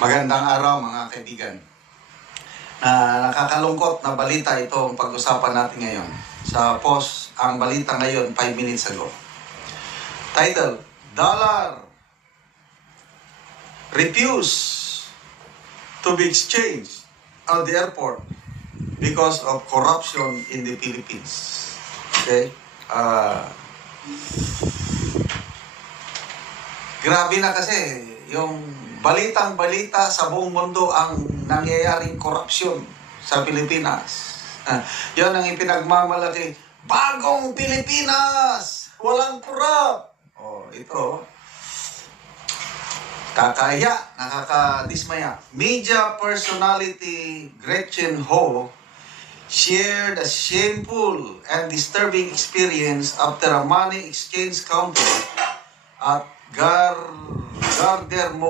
Magandang araw mga kaibigan. Na nakakalungkot na balita ito ang pag-usapan natin ngayon. Sa post, ang balita ngayon 5 minutes ago. Title, Dollar refuse to be exchanged at the airport because of corruption in the Philippines. Okay? Ah, grabe na kasi yung balitang balita sa buong mundo ang nangyayaring korupsyon sa Pilipinas. Ah, yan ang ipinagmamalaki. Bagong Pilipinas! Walang korap! Oh, ito. Kakaya, nakakadismaya. Media personality Gretchen Ho shared a shameful and disturbing experience after a money exchange counter at Gar Gardermo